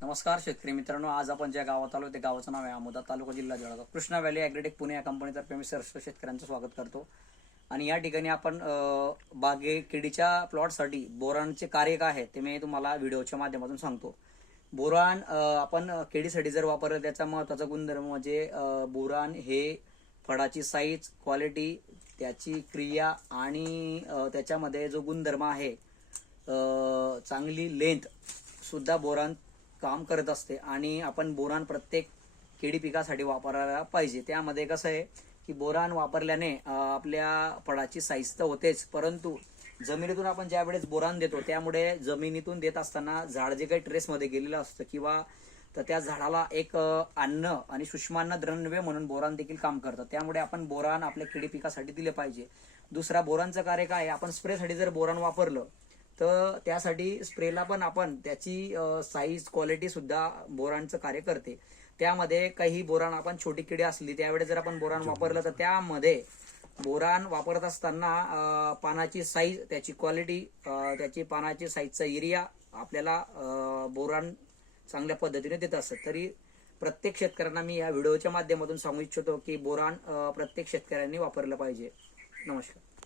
नमस्कार शेतकरी मित्रांनो, आज आपण ज्या गावात आलो ते गावाचं नाव आहे आमोदा, तालुका जिल्हा जळगाव. कृष्णा व्हॅली ॲग्रीटेक पुणे या कंपनीतर्फे मी सर्व शेतकऱ्यांचं स्वागत करतो. आणि या ठिकाणी आपण बागे केळीच्या प्लॉटसाठी बोरानचे कार्य काय आहे ते मी तुम्हाला व्हिडिओच्या माध्यमातून सांगतो. बोरान आपण केळीसाठी जर वापरलं त्याचा महत्त्वाचा गुणधर्म म्हणजे बोरान हे फळाची साईज, क्वालिटी, त्याची क्रिया आणि त्याच्यामध्ये जो गुणधर्म आहे चांगली लेंथ सुद्धा बोरान काम करत असते. आणि आपण बोरान प्रत्येक केळी पिकासाठी वापरायला पाहिजे. त्यामध्ये कसं आहे की बोरान वापरल्याने आपल्या फळाची साईज तर होतेच, परंतु जमिनीतून आपण ज्या वेळेस बोरान देतो त्यामुळे जमिनीतून देत असताना झाड जे काही ट्रेसमध्ये गेलेलं असतं किंवा तर त्या झाडाला एक अन्न आणि सूक्ष्मान्न द्रव्य म्हणून बोरान देखील काम करतं. त्यामुळे आपण बोरान आपल्या केळी पिकासाठी दिले पाहिजे. दुसरा, बोरानचं कार्य काय आहे, आपण स्प्रेसाठी जर बोरान वापरलं तर त्यासाठी स्प्रेला पण आपण त्याची साईज, क्वालिटी सुद्धा बोरानचं कार्य करते. त्यामध्ये काही बोरान आपण छोटी किडी असली त्यावेळेस जर आपण बोरान वापरलं तर त्यामध्ये बोरान वापरत असताना पानाची साईज, त्याची क्वालिटी, त्याची पानाची साईजचा एरिया आपल्याला बोरान चांगल्या पद्धतीने देत असत. तरी प्रत्येक शेतकऱ्यांना मी या व्हिडिओच्या माध्यमातून सांगू इच्छितो की बोरान प्रत्येक शेतकऱ्यांनी वापरलं पाहिजे. नमस्कार.